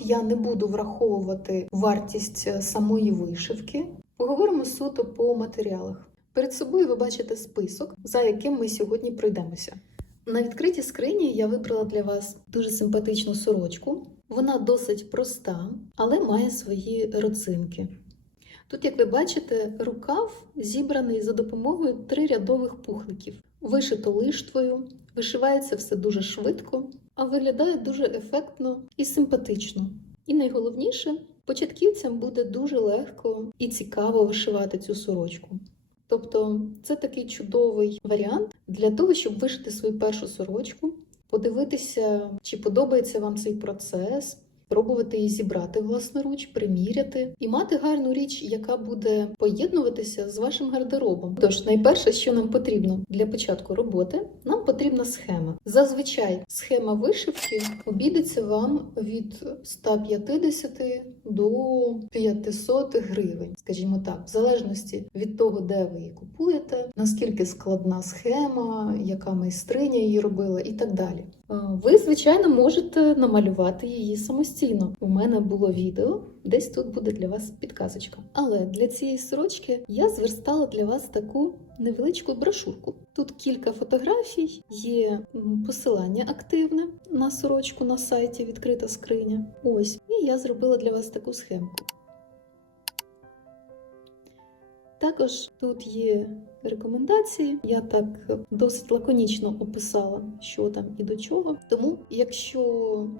Я не буду враховувати вартість е, самої вишивки. Поговоримо суто по матеріалах. Перед собою ви бачите список, за яким ми сьогодні пройдемося. На відкритій скрині я вибрала для вас дуже симпатичну сорочку. Вона досить проста, але має свої родзинки. Тут, як ви бачите, рукав зібраний за допомогою трирядових пухликів. Вишито лиштвою, вишивається все дуже швидко, а виглядає дуже ефектно і симпатично. І найголовніше, початківцям буде дуже легко і цікаво вишивати цю сорочку. Тобто, це такий чудовий варіант для того, щоб вишити свою першу сорочку, подивитися, чи подобається вам цей процес, пробувати її зібрати власноруч, приміряти і мати гарну річ, яка буде поєднуватися з вашим гардеробом. Тож, найперше, що нам потрібно для початку роботи, нам потрібна схема. Зазвичай схема вишивки обійдеться вам від 150 до 500 гривень, скажімо так, в залежності від того, де ви її купуєте, наскільки складна схема, яка майстриня її робила, і так далі. Е, Ви, звичайно, можете намалювати її самостійно. У мене було відео, десь тут буде для вас підказочка. Але для цієї сорочки я зверстала для вас таку невеличку брошурку. Тут кілька фотографій, є посилання активне на сорочку на сайті відкрита скриня. Ось, і я зробила для вас таку схемку. Також тут є рекомендації. Я так досить лаконічно описала, що там і до чого. Тому, якщо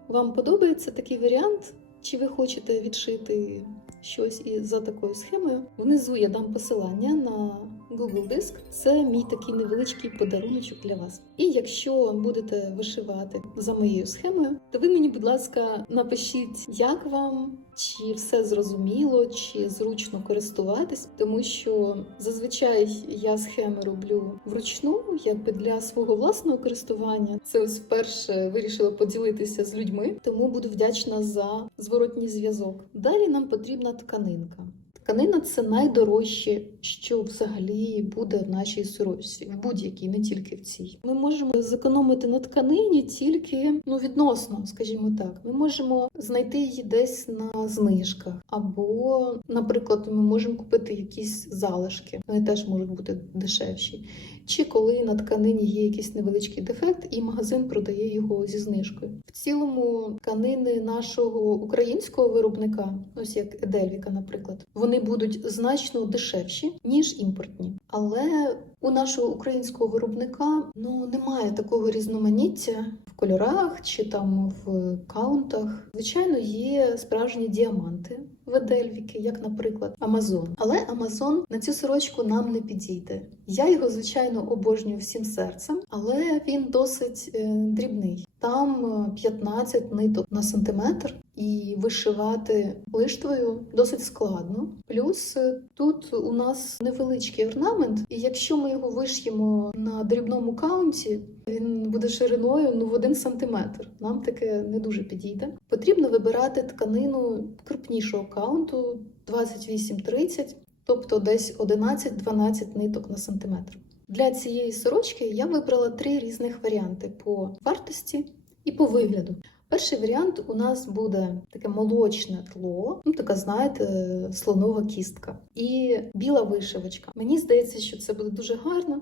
вам подобається такий варіант, чи ви хочете відшити щось із за такою схемою, внизу я дам посилання на Google Диск. Це мій такий невеличкий подаруночок для вас. І якщо будете вишивати за моєю схемою, то ви мені, будь ласка, напишіть, як вам, чи все зрозуміло, чи зручно користуватись, тому що зазвичай я схеми роблю вручну, якби для свого власного користування. Це ось вперше вирішила поділитися з людьми, тому буду вдячна за зворотній зв'язок. Далі нам потрібна тканинка. Тканина це найдорожче, що взагалі буде в нашій сорочці, в будь-якій, не тільки в цій. Ми можемо зекономити на тканині тільки ну відносно, скажімо так. Ми можемо знайти її десь на знижках, або, наприклад, ми можемо купити якісь залишки, вони теж можуть бути дешевші. Чи коли на тканині є якийсь невеличкий дефект, і магазин продає його зі знижкою. В цілому тканини нашого українського виробника, ось як Едельвіка, наприклад, вони будуть значно дешевші ніж імпортні. Але у нашого українського виробника ну немає такого різноманіття в кольорах чи там в каунтах. Звичайно, є справжні діаманти в Едельвіки, як, наприклад, Амазон. Але Амазон на цю сорочку нам не підійде. Я його, звичайно, обожнюю всім серцем, але він досить е, дрібний. Там е, 15 ниток на сантиметр, і вишивати лиштвою досить складно. Плюс е, тут у нас невеличкий орнамент, і якщо ми його виш'ємо на дрібному каунті, він буде шириною ну в один сантиметр. Нам таке не дуже підійде. Потрібно вибирати тканину крупнішого каунту 28-30, тобто десь 11-12 ниток на сантиметр. Для цієї сорочки я вибрала три різних варіанти по вартості і по вигляду. Перший варіант у нас буде таке молочне тло, ну така, знаєте, слонова кістка і біла вишивочка. Мені здається, що це буде дуже гарно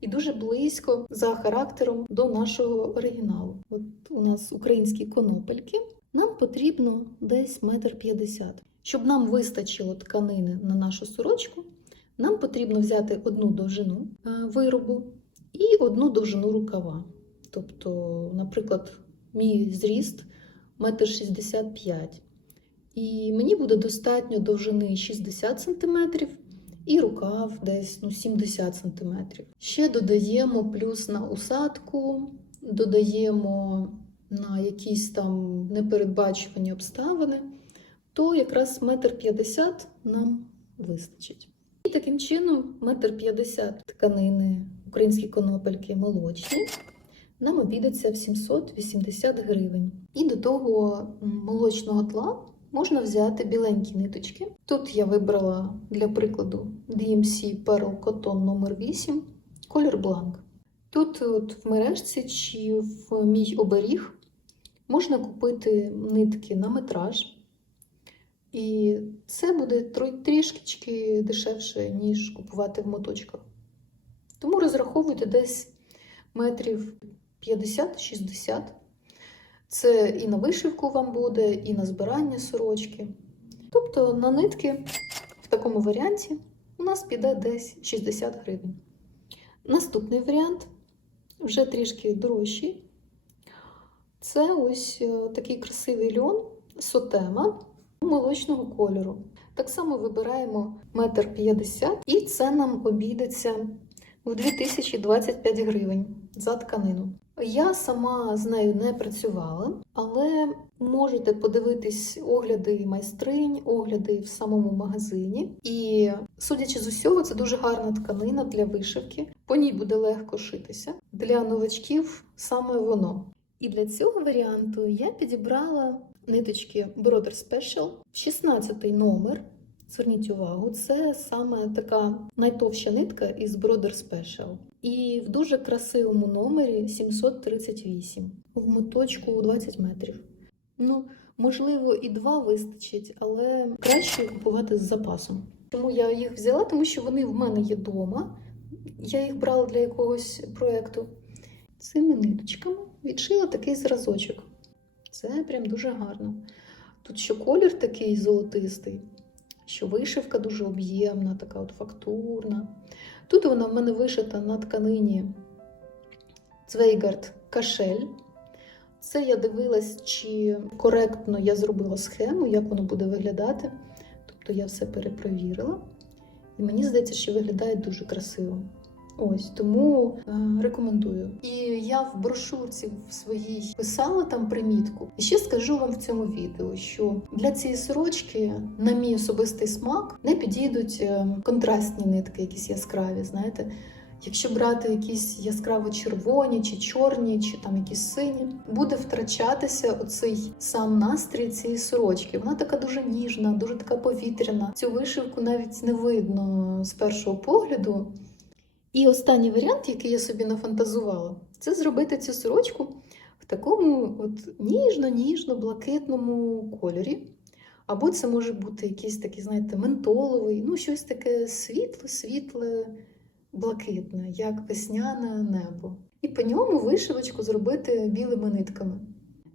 і дуже близько за характером до нашого оригіналу. От у нас українські конопельки. Нам потрібно десь метр п'ятдесят. Щоб нам вистачило тканини на нашу сорочку, нам потрібно взяти одну довжину е, виробу і одну довжину рукава. Тобто, наприклад, мій зріст 1,65 м. І мені буде достатньо довжини 60 см і рукав десь ну, 70 см. Ще додаємо плюс на усадку, додаємо на якісь там непередбачувані обставини, то якраз 1,50 м нам вистачить. І таким чином 1,50 м тканини українські конопельки молочні нам обійдеться в 780 гривень. І до того молочного тла можна взяти біленькі ниточки. Тут я вибрала для прикладу DMC Pearl Cotton номер 8 колір бланк. Тут от в мережці чи в мій оберіг Можна купити нитки на метраж, і це буде трішки дешевше, ніж купувати в моточках. Тому розраховуйте десь метрів 50-60. Це і на вишивку вам буде, і на збирання сорочки. Тобто на нитки в такому варіанті у нас піде десь 60 гривень. Наступний варіант вже трішки дорожчий. Це ось е, такий красивий льон сотема молочного кольору. Так само вибираємо метр 50 і це нам обійдеться в 2025 гривень за тканину. Я сама з нею не працювала, але можете подивитись огляди майстринь, огляди в самому магазині. І судячи з усього, це дуже гарна тканина для вишивки. По ній буде легко шитися. Для новачків саме воно. І для цього варіанту я підібрала ниточки Brother Special, 16 номер. Зверніть увагу, це саме така найтовща нитка із Brother Special. І в дуже красивому номері 738 в моточку 20 метрів. Ну, можливо, і два вистачить, але краще купувати з запасом. Тому я їх взяла, тому що вони в мене є вдома. Я їх брала для якогось проєкту. Цими ниточками відшила такий зразочок. Це прям дуже гарно. Тут що колір такий золотистий, що вишивка дуже об'ємна, така от фактурна. Тут вона в мене вишита на тканині Цвейгард Кашель. Це я дивилась, чи коректно я зробила схему, як воно буде виглядати. Тобто я все перепровірила. І мені здається, що виглядає дуже красиво. Ось тому е, рекомендую. І я в брошурці в своїй писала там примітку. І ще скажу вам в цьому відео, що для цієї сорочки, на мій особистий смак, не підійдуть е, контрастні нитки, якісь яскраві. Знаєте, якщо брати якісь яскраво червоні чи чорні, чи там якісь сині, буде втрачатися оцей сам настрій цієї сорочки. Вона така дуже ніжна, дуже така повітряна. Цю вишивку навіть не видно з першого погляду. І останній варіант, який я собі нафантазувала, це зробити цю сорочку в такому от ніжно-ніжно-блакитному кольорі. Або це може бути якийсь такий, знаєте, ментоловий, ну щось таке світле-світле, блакитне, як весняне небо. І по ньому вишивочку зробити білими нитками.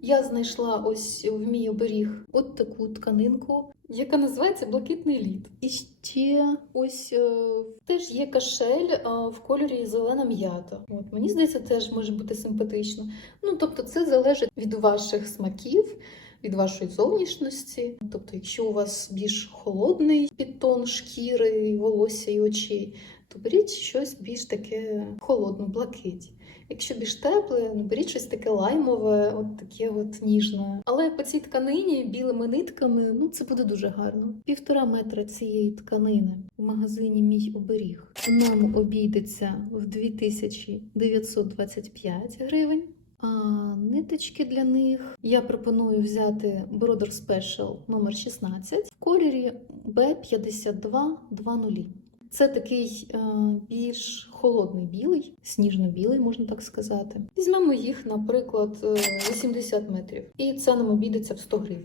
Я знайшла ось в мій оберіг от таку тканинку, яка називається Блакитний лід. І ще ось е, теж є кашель е, в кольорі зелена м'ята. От мені здається, теж може бути симпатично. Ну тобто, це залежить від ваших смаків. Від вашої зовнішності, тобто, якщо у вас більш холодний підтон шкіри, волосся і очей, то беріть щось більш таке холодну, блакить. Якщо більш тепле, ну беріть щось таке лаймове, от таке от ніжне. Але по цій тканині білими нитками ну це буде дуже гарно. Півтора метра цієї тканини в магазині Мій оберіг нам обійдеться в 2925 гривень. А ниточки для них я пропоную взяти Brother Special номер 16 в кольорі B5220. Це такий е, більш холодний білий, сніжно-білий, можна так сказати. Візьмемо їх, наприклад, е, 80 метрів, і це нам обійдеться в 100 гривень.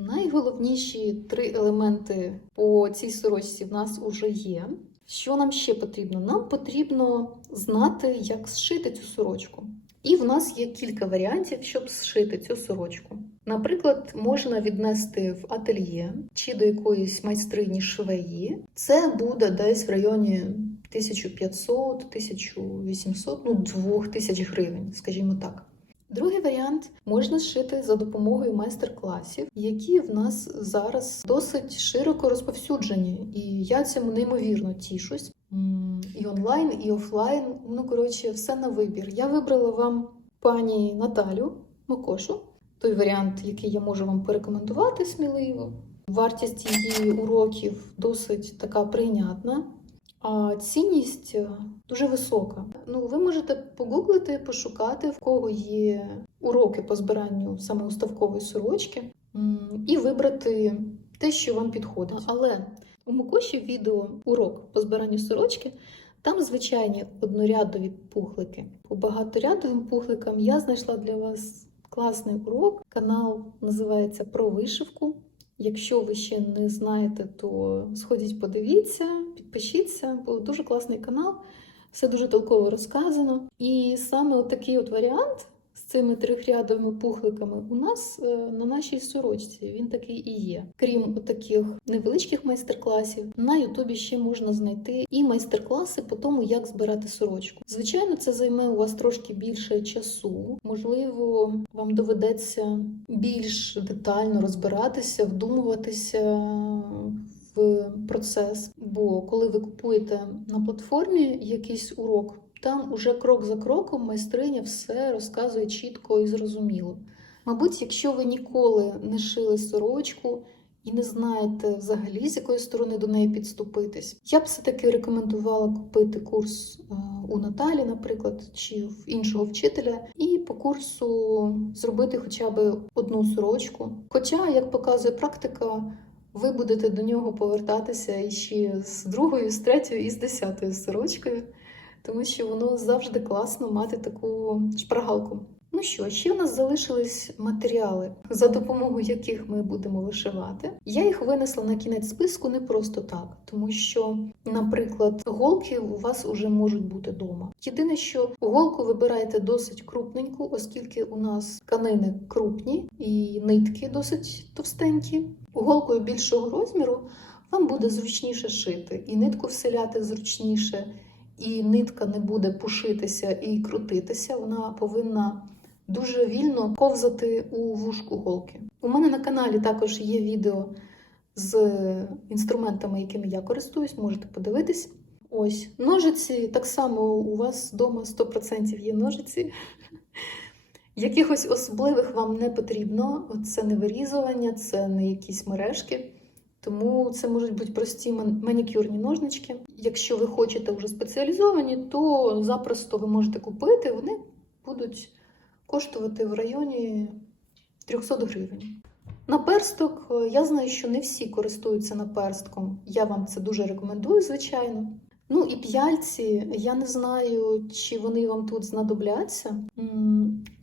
Найголовніші три елементи по цій сорочці в нас уже є. Що нам ще потрібно? Нам потрібно знати, як зшити цю сорочку. І в нас є кілька варіантів, щоб зшити цю сорочку. Наприклад, можна віднести в ательє чи до якоїсь майстрині швеї. Це буде десь в районі 1500-1800, ну 2000 гривень, скажімо так. Другий варіант можна зшити за допомогою майстер-класів, які в нас зараз досить широко розповсюджені, і я цьому неймовірно тішусь. І онлайн, і офлайн. Ну коротше, все на вибір. Я вибрала вам пані Наталю Мокошу, той варіант, який я можу вам порекомендувати сміливо. Вартість її уроків досить така прийнятна. А цінність е, дуже висока. Ну, ви можете погуглити, пошукати, в кого є уроки по збиранню саме уставкової сорочки, і вибрати те, що вам підходить. Але у Мукоші відео урок по збиранню сорочки. Там звичайні однорядові пухлики. По багаторядовим пухликам я знайшла для вас класний урок. Канал називається Про вишивку. Якщо ви ще не знаєте, то сходіть, подивіться, підпишіться, бо дуже класний канал, все дуже толково розказано. І саме от такий от варіант з цими трьохрядовими пухликами у нас е, на нашій сорочці. Він такий і є. Крім таких невеличких майстер-класів, на Ютубі ще можна знайти і майстер-класи по тому, як збирати сорочку. Звичайно, це займе у вас трошки більше часу. Можливо, вам доведеться більш детально розбиратися, вдумуватися в процес. Бо коли ви купуєте на платформі якийсь урок, там уже крок за кроком майстриня все розказує чітко і зрозуміло. Мабуть, якщо ви ніколи не шили сорочку і не знаєте взагалі, з якої сторони до неї підступитись, я б все-таки рекомендувала купити курс е, у Наталі, наприклад, чи в іншого вчителя, і по курсу зробити хоча б одну сорочку. Хоча, як показує практика, ви будете до нього повертатися іще з другою, з третьою і з десятою сорочкою тому що воно завжди класно мати таку шпаргалку. Ну що, ще в нас залишились матеріали, за допомогою яких ми будемо вишивати. Я їх винесла на кінець списку не просто так, тому що, наприклад, голки у вас уже можуть бути вдома. Єдине, що голку вибираєте досить крупненьку, оскільки у нас тканини крупні і нитки досить товстенькі. Голкою більшого розміру вам буде зручніше шити, і нитку вселяти зручніше і нитка не буде пушитися і крутитися, вона повинна дуже вільно ковзати у вушку голки. У мене на каналі також є відео з інструментами, якими я користуюсь, можете подивитись. Ось ножиці так само у вас вдома 100% є ножиці. Якихось особливих вам не потрібно. Це не вирізування, це не якісь мережки. Тому це можуть бути прості манікюрні ножнички. Якщо ви хочете вже спеціалізовані, то запросто ви можете купити, вони будуть коштувати в районі 300 гривень. Наперсток, я знаю, що не всі користуються наперстком. Я вам це дуже рекомендую, звичайно. Ну і п'яльці, я не знаю, чи вони вам тут знадобляться,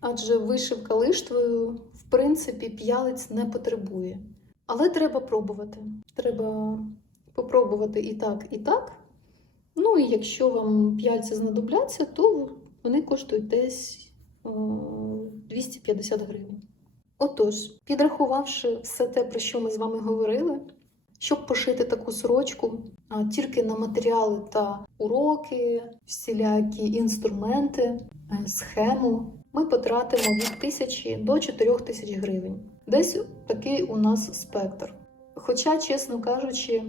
адже вишивка лиштвою, в принципі, п'ялиць не потребує. Але треба пробувати. Треба попробувати і так, і так. Ну, і якщо вам п'яльці знадобляться, то вони коштують десь 250 гривень. Отож, підрахувавши все те, про що ми з вами говорили, щоб пошити таку сорочку, тільки на матеріали та уроки, всілякі інструменти, е, схему, ми потратимо від 1000 до 4000 гривень. Десь такий у нас спектр. Хоча, чесно кажучи,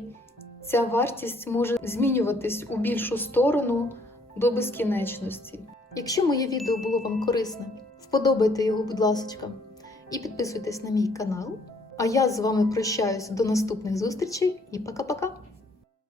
ця вартість може змінюватись у більшу сторону до безкінечності. Якщо моє відео було вам корисне, вподобайте його, будь ласка, і підписуйтесь на мій канал. А я з вами прощаюсь до наступних зустрічей і пока-пока!